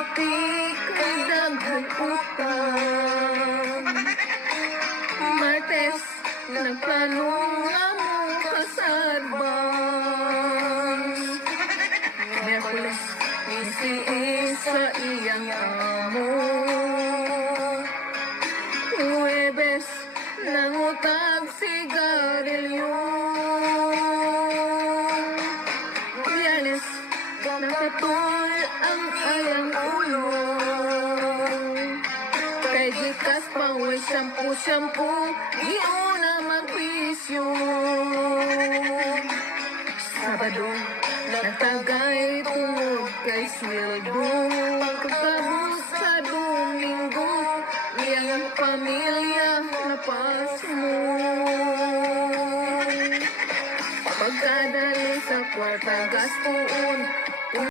putik kay daghang utang. Martes, nagplanong nga mo kasadbang. Miyerkules, isiin sa iyang amo. Huwebes, nangutag sigarilyo. Biyernes, nakatol ang ayang ulo. Kay gikas paway shampoo, iuna magpisyo. Sabado, nagtagay tungod kay sweldo. Pagkabus sa Domingo, iyang pamilya napasmo. Pagkadali sa kwarta gastuon,